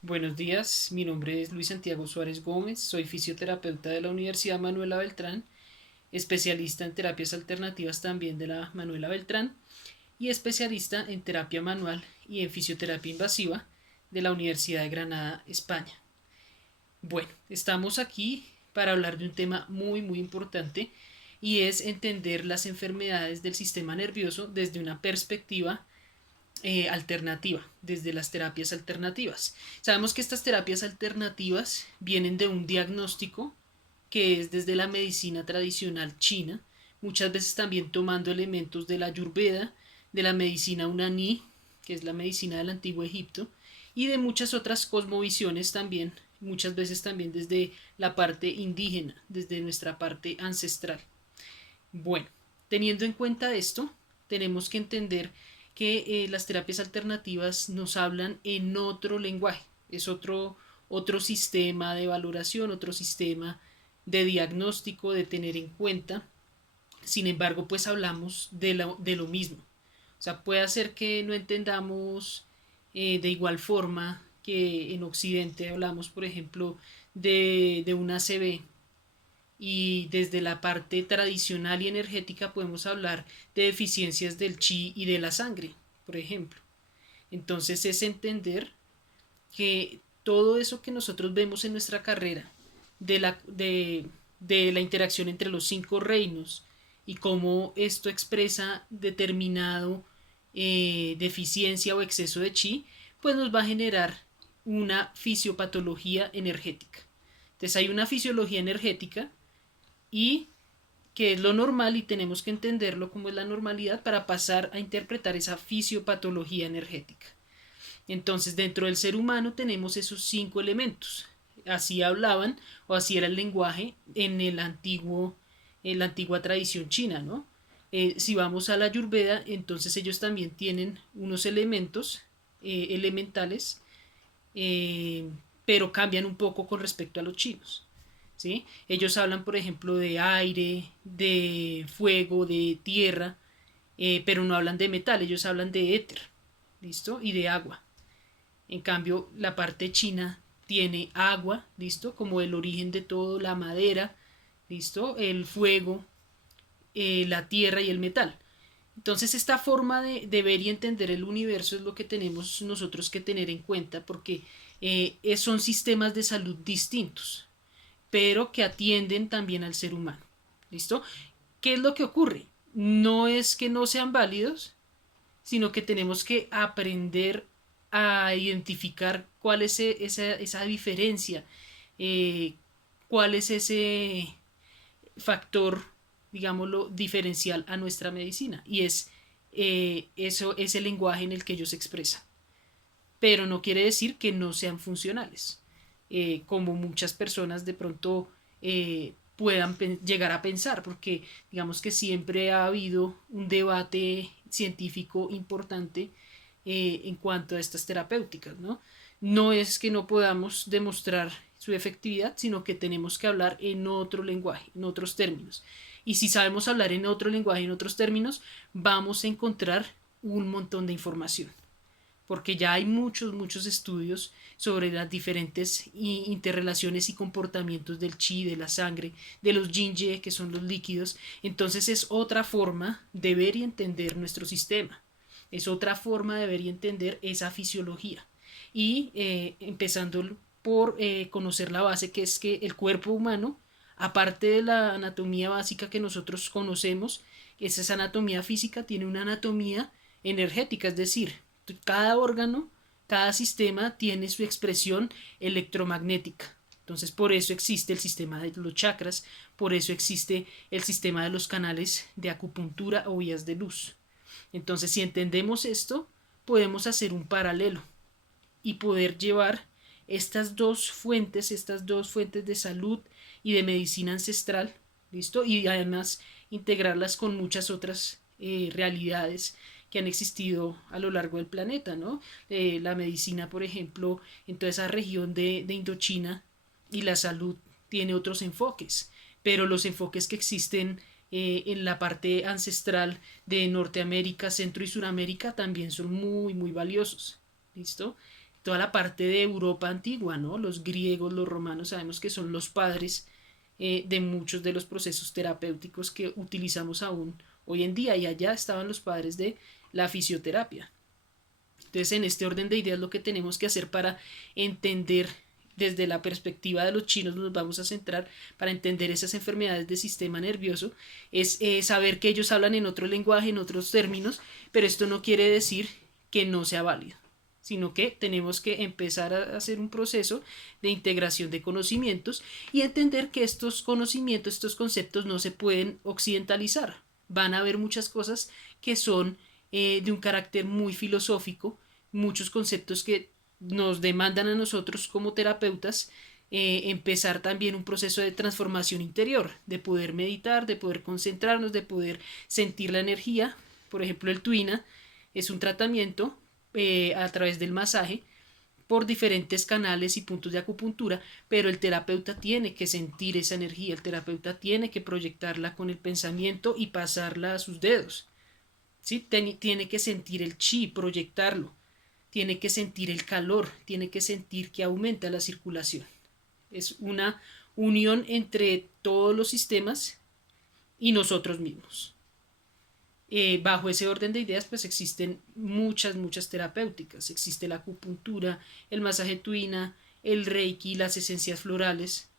Buenos días, mi nombre es Luis Santiago Suárez Gómez, soy fisioterapeuta de la Universidad Manuela Beltrán, especialista en terapias alternativas también de la Manuela Beltrán y especialista en terapia manual y en fisioterapia invasiva de la Universidad de Granada, España. Bueno, estamos aquí para hablar de un tema muy importante y es entender las enfermedades del sistema nervioso desde una perspectiva alternativa, desde las terapias alternativas. Sabemos que estas terapias alternativas vienen de un diagnóstico que es desde la medicina tradicional china, muchas veces también tomando elementos de la Ayurveda, de la medicina Unani, que es la medicina del antiguo Egipto, y de muchas otras cosmovisiones también, muchas veces también desde la parte indígena, desde nuestra parte ancestral. Bueno, teniendo en cuenta esto, tenemos que entender que las terapias alternativas nos hablan en otro lenguaje, es otro sistema de valoración, otro sistema de diagnóstico, de tener en cuenta. Sin embargo, pues hablamos de lo mismo. O sea, puede ser que no entendamos de igual forma que en Occidente hablamos, por ejemplo, de una ACV, y desde la parte tradicional y energética podemos hablar de deficiencias del chi y de la sangre, por ejemplo. Entonces es entender que todo eso que nosotros vemos en nuestra carrera, de la interacción entre los cinco reinos y cómo esto expresa determinado deficiencia o exceso de chi, pues nos va a generar una fisiopatología energética. Entonces hay una fisiología energética y que es lo normal y tenemos que entenderlo como es la normalidad para pasar a interpretar esa fisiopatología energética. Entonces, dentro del ser humano tenemos esos cinco elementos. Así hablaban o así era el lenguaje en la antigua tradición china, ¿no? Si vamos a la Ayurveda, entonces ellos también tienen unos elementos elementales, eh, pero cambian un poco con respecto a los chinos. ¿Sí? Ellos hablan, por ejemplo, de aire, de fuego, de tierra, pero no hablan de metal, ellos hablan de éter, ¿listo? Y de agua. En cambio, la parte china tiene agua, ¿listo? Como el origen de todo, la madera, ¿listo? El fuego, la tierra y el metal. Entonces esta forma de ver y entender el universo es lo que tenemos nosotros que tener en cuenta porque son sistemas de salud distintos, pero que atienden también al ser humano. ¿Listo? ¿Qué es lo que ocurre? No es que no sean válidos, sino que tenemos que aprender a identificar cuál es esa diferencia, eh, cuál es ese factor, digámoslo, diferencial a nuestra medicina. Y es eso, ese lenguaje en el que ellos se expresan. Pero no quiere decir que no sean funcionales, como muchas personas de pronto puedan llegar a pensar, porque digamos que siempre ha habido un debate científico importante en cuanto a estas terapéuticas, ¿no? No es que no podamos demostrar su efectividad, sino que tenemos que hablar en otro lenguaje, en otros términos. Y si sabemos hablar en otro lenguaje, en otros términos, vamos a encontrar un montón de información porque ya hay muchos estudios sobre las diferentes interrelaciones y comportamientos del chi, de la sangre, de los yin-ye, que son los líquidos. Entonces es otra forma de ver y entender nuestro sistema. Es otra forma de ver y entender esa fisiología. Y empezando por conocer la base, que es que el cuerpo humano, aparte de la anatomía básica que nosotros conocemos, esa anatomía física tiene una anatomía energética, es decir, cada órgano, cada sistema tiene su expresión electromagnética. Entonces, por eso existe el sistema de los chakras, por eso existe el sistema de los canales de acupuntura o vías de luz. Entonces, si entendemos esto, podemos hacer un paralelo y poder llevar estas dos fuentes de salud y de medicina ancestral, ¿listo? Y además integrarlas con muchas otras realidades que han existido a lo largo del planeta, ¿no? La medicina, por ejemplo, en toda esa región de Indochina y la salud tiene otros enfoques, pero los enfoques que existen en la parte ancestral de Norteamérica, Centro y Suramérica también son muy valiosos, ¿listo? toda la parte de Europa antigua, ¿no? Los griegos, los romanos, sabemos que son los padres de muchos de los procesos terapéuticos que utilizamos aún hoy en día, y allá estaban los padres de la fisioterapia. Entonces, en este orden de ideas, lo que tenemos que hacer para entender desde la perspectiva de los chinos, nos vamos a centrar para entender esas enfermedades del sistema nervioso, es saber que ellos hablan en otro lenguaje, en otros términos, pero esto no quiere decir que no sea válido, sino que tenemos que empezar a hacer un proceso de integración de conocimientos y entender que estos conocimientos, estos conceptos no se pueden occidentalizar. Van a haber muchas cosas que son de un carácter muy filosófico, muchos conceptos que nos demandan a nosotros como terapeutas empezar también un proceso de transformación interior, de poder meditar, de poder concentrarnos, de poder sentir la energía. Por ejemplo, el tuina es un tratamiento a través del masaje por diferentes canales y puntos de acupuntura, pero el terapeuta tiene que sentir esa energía, el terapeuta tiene que proyectarla con el pensamiento y pasarla a sus dedos, ¿sí? Tiene que sentir el chi, proyectarlo, tiene que sentir el calor, tiene que sentir que aumenta la circulación. Es una unión entre todos los sistemas y nosotros mismos. Bajo ese orden de ideas, pues existen muchas terapéuticas. Existe la acupuntura, el masaje tuina, el reiki, las esencias florales,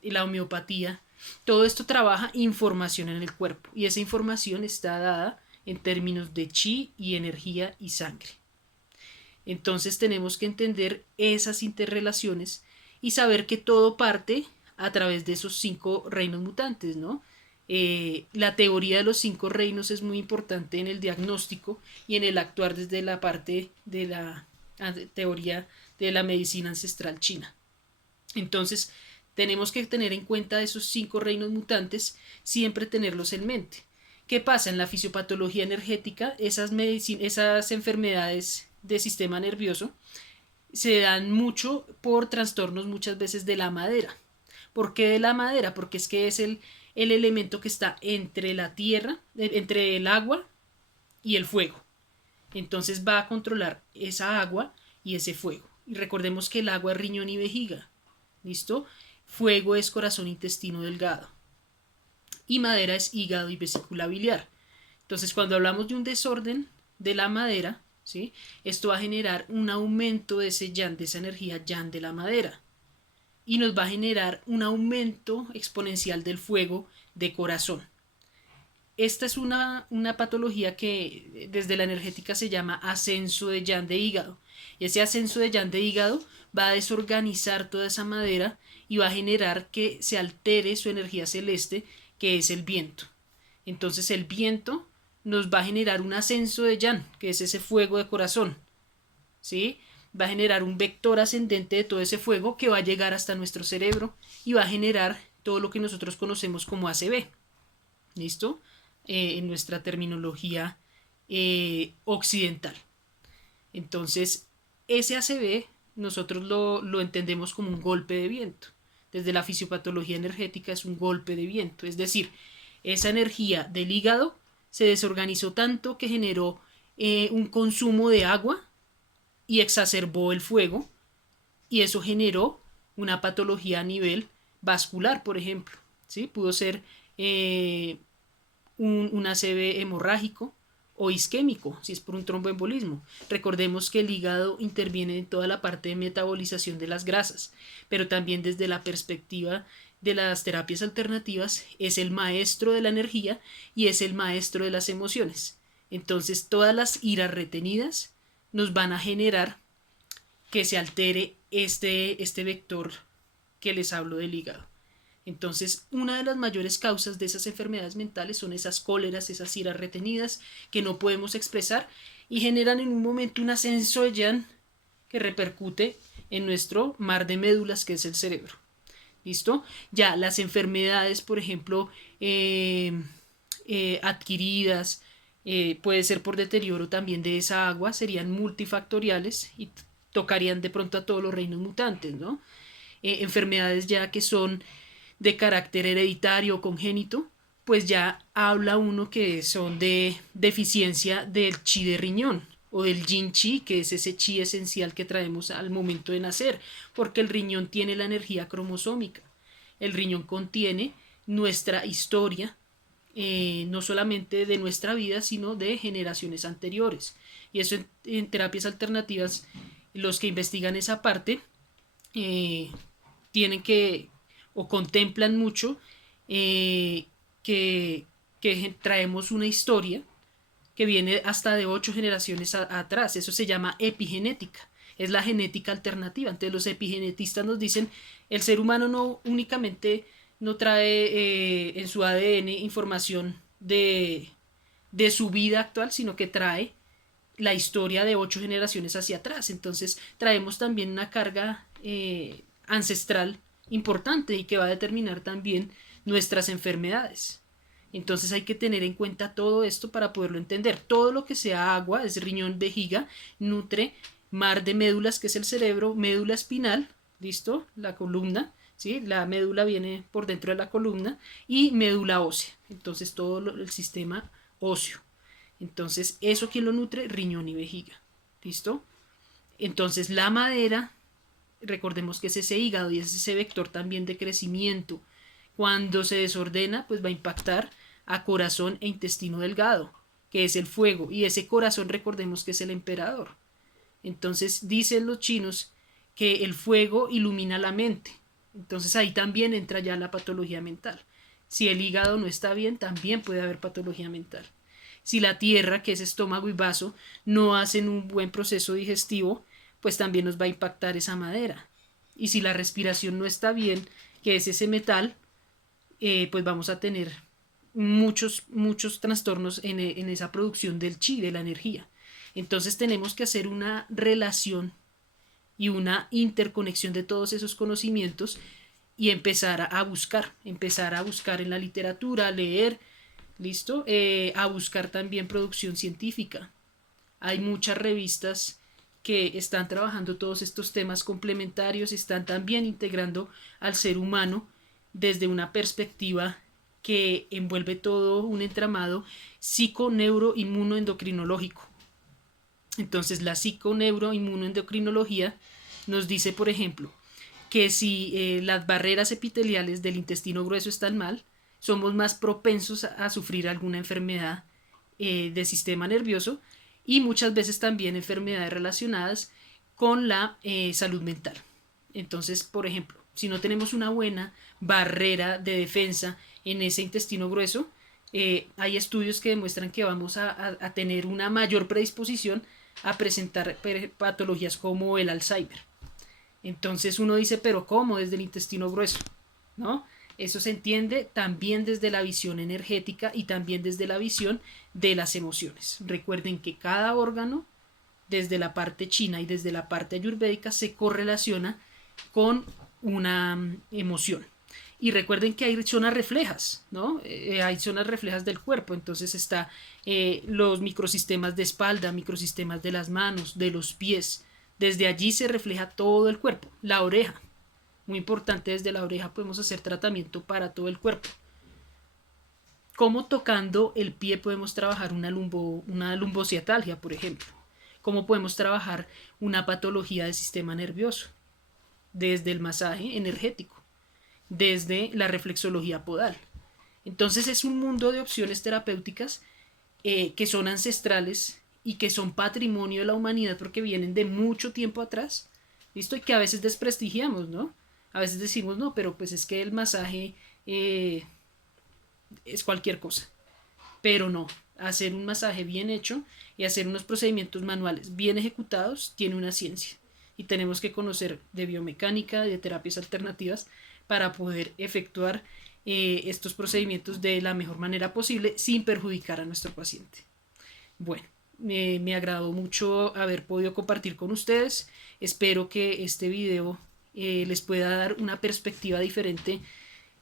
la homeopatía. Todo esto trabaja información en el cuerpo, y esa información está dada en términos de chi y energía y sangre. Entonces tenemos que entender esas interrelaciones y saber que todo parte a través de esos 5 reinos mutantes, ¿no? La teoría de los 5 reinos es muy importante en el diagnóstico y en el actuar desde la parte de la teoría de la medicina ancestral china. Entonces, tenemos que tener en cuenta esos 5 reinos mutantes, siempre tenerlos en mente. ¿Qué pasa? En la fisiopatología energética, esas enfermedades del sistema nervioso se dan mucho por trastornos muchas veces de la madera. ¿Por qué de la madera? Porque es que es el elemento que está entre la tierra, entre el agua y el fuego. Entonces va a controlar esa agua y ese fuego. Y recordemos que el agua es riñón y vejiga. ¿Listo? Fuego es corazón, intestino delgado. Y madera es hígado y vesícula biliar. Entonces, cuando hablamos de un desorden de la madera, ¿sí? Esto va a generar un aumento de ese yan, de esa energía yan de la madera, y nos va a generar un aumento exponencial del fuego de corazón. Esta es una patología que desde la energética se llama ascenso de yan de hígado. Y ese ascenso de yan de hígado va a desorganizar toda esa madera y va a generar que se altere su energía celeste, que es el viento. Entonces el viento nos va a generar un ascenso de yan, que es ese fuego de corazón, ¿sí? Va a generar un vector ascendente de todo ese fuego que va a llegar hasta nuestro cerebro y va a generar todo lo que nosotros conocemos como ACV. ¿Listo? En nuestra terminología occidental. Entonces, ese ACV nosotros lo entendemos como un golpe de viento. Desde la fisiopatología energética es un golpe de viento. Es decir, esa energía del hígado se desorganizó tanto que generó un consumo de agua y exacerbó el fuego, y eso generó una patología a nivel vascular, por ejemplo, ¿sí? Pudo ser un ACV hemorrágico o isquémico, si es por un tromboembolismo. Recordemos que el hígado interviene en toda la parte de metabolización de las grasas, pero también desde la perspectiva de las terapias alternativas es el maestro de la energía y es el maestro de las emociones. Entonces todas las iras retenidas nos van a generar que se altere este vector que les hablo del hígado. Entonces, una de las mayores causas de esas enfermedades mentales son esas cóleras, esas iras retenidas que no podemos expresar y generan en un momento un ascenso de yan que repercute en nuestro mar de médulas, que es el cerebro. ¿Listo? Ya las enfermedades, por ejemplo, adquiridas, puede ser por deterioro también de esa agua, serían multifactoriales y tocarían de pronto a todos los reinos mutantes, ¿no? Enfermedades ya que son de carácter hereditario o congénito, pues ya habla uno que son de deficiencia del chi de riñón o del yin chi, que es ese chi esencial que traemos al momento de nacer, porque el riñón tiene la energía cromosómica. El riñón contiene nuestra historia, no solamente de nuestra vida, sino de generaciones anteriores. Y eso en terapias alternativas, los que investigan esa parte eh, tienen que o contemplan mucho eh, que, que traemos una historia que viene hasta de 8 generaciones atrás. Eso se llama epigenética. Es la genética alternativa. Entonces los epigenetistas nos dicen, el ser humano no únicamente no trae en su ADN información de su vida actual, sino que trae la historia de 8 generaciones hacia atrás. Entonces traemos también una carga ancestral importante y que va a determinar también nuestras enfermedades. Entonces hay que tener en cuenta todo esto para poderlo entender. Todo lo que sea agua, es riñón, vejiga, nutre mar de médulas, que es el cerebro, médula espinal, ¿listo? La columna, ¿sí? La médula viene por dentro de la columna, y médula ósea. Entonces todo el sistema óseo. Entonces, ¿eso quién lo nutre? Riñón y vejiga. ¿Listo? Entonces, la madera, recordemos que es ese hígado y es ese vector también de crecimiento. Cuando se desordena, pues va a impactar a corazón e intestino delgado, que es el fuego. Y ese corazón, recordemos que es el emperador. Entonces, dicen los chinos que el fuego ilumina la mente. Entonces, ahí también entra ya la patología mental. Si el hígado no está bien, también puede haber patología mental. Si la tierra, que es estómago y vaso, no hacen un buen proceso digestivo, pues también nos va a impactar esa madera. Y si la respiración no está bien, que es ese metal, pues vamos a tener muchos trastornos en esa producción del chi, de la energía. Entonces tenemos que hacer una relación y una interconexión de todos esos conocimientos y empezar a buscar en la literatura, a leer, ¿listo? A buscar también producción científica. Hay muchas revistas que están trabajando todos estos temas complementarios, están también integrando al ser humano desde una perspectiva que envuelve todo un entramado psico-neuro-inmunoendocrinológico. Entonces la psico-neuro-inmunoendocrinología nos dice, por ejemplo, que si las barreras epiteliales del intestino grueso están mal, somos más propensos a sufrir alguna enfermedad del sistema nervioso, y muchas veces también enfermedades relacionadas con la salud mental. Entonces, por ejemplo, si no tenemos una buena barrera de defensa en ese intestino grueso, hay estudios que demuestran que vamos a tener una mayor predisposición a presentar patologías como el Alzheimer. Entonces uno dice, pero ¿cómo? Desde el intestino grueso, ¿no? Eso se entiende también desde la visión energética y también desde la visión de las emociones. Recuerden que cada órgano, desde la parte china y desde la parte ayurvédica, se correlaciona con una emoción. Y recuerden que hay zonas reflejas, ¿no? Hay zonas reflejas del cuerpo. Entonces está los microsistemas de espalda, microsistemas de las manos, de los pies. Desde allí se refleja todo el cuerpo. La oreja, muy importante, desde la oreja podemos hacer tratamiento para todo el cuerpo. Cómo tocando el pie podemos trabajar una lumbociatalgia, por ejemplo. Cómo podemos trabajar una patología del sistema nervioso. Desde el masaje energético, desde la reflexología podal. Entonces es un mundo de opciones terapéuticas que son ancestrales y que son patrimonio de la humanidad porque vienen de mucho tiempo atrás, ¿listo? Y que a veces desprestigiamos, ¿no? A veces decimos, no, pero pues es que el masaje es cualquier cosa. Pero no, hacer un masaje bien hecho y hacer unos procedimientos manuales bien ejecutados tiene una ciencia. Y tenemos que conocer de biomecánica, de terapias alternativas, para poder efectuar estos procedimientos de la mejor manera posible sin perjudicar a nuestro paciente. Bueno, me agradó mucho haber podido compartir con ustedes. Espero que este video les pueda dar una perspectiva diferente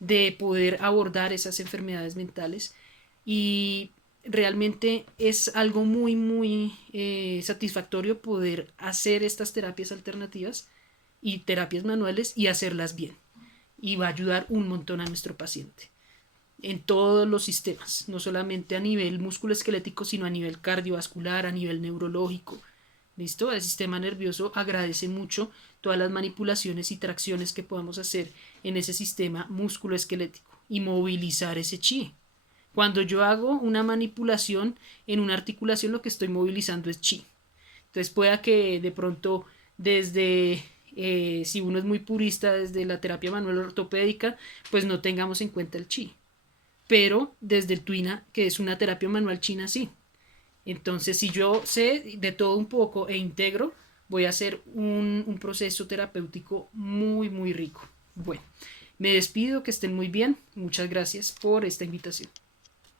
de poder abordar esas enfermedades mentales, y realmente es algo muy satisfactorio poder hacer estas terapias alternativas y terapias manuales y hacerlas bien, y va a ayudar un montón a nuestro paciente. en todos los sistemas, no solamente a nivel musculoesquelético, sino a nivel cardiovascular, a nivel neurológico. ¿Listo? El sistema nervioso agradece mucho todas las manipulaciones y tracciones que podamos hacer en ese sistema musculoesquelético y movilizar ese chi. Cuando yo hago una manipulación en una articulación, lo que estoy movilizando es chi. Entonces pueda que de pronto desde, si uno es muy purista, desde la terapia manual ortopédica, pues no tengamos en cuenta el chi. Pero desde el Tuina, que es una terapia manual china, sí. Entonces, si yo sé de todo un poco e integro, voy a hacer un proceso terapéutico muy, muy rico. Bueno, me despido, que estén muy bien. Muchas gracias por esta invitación.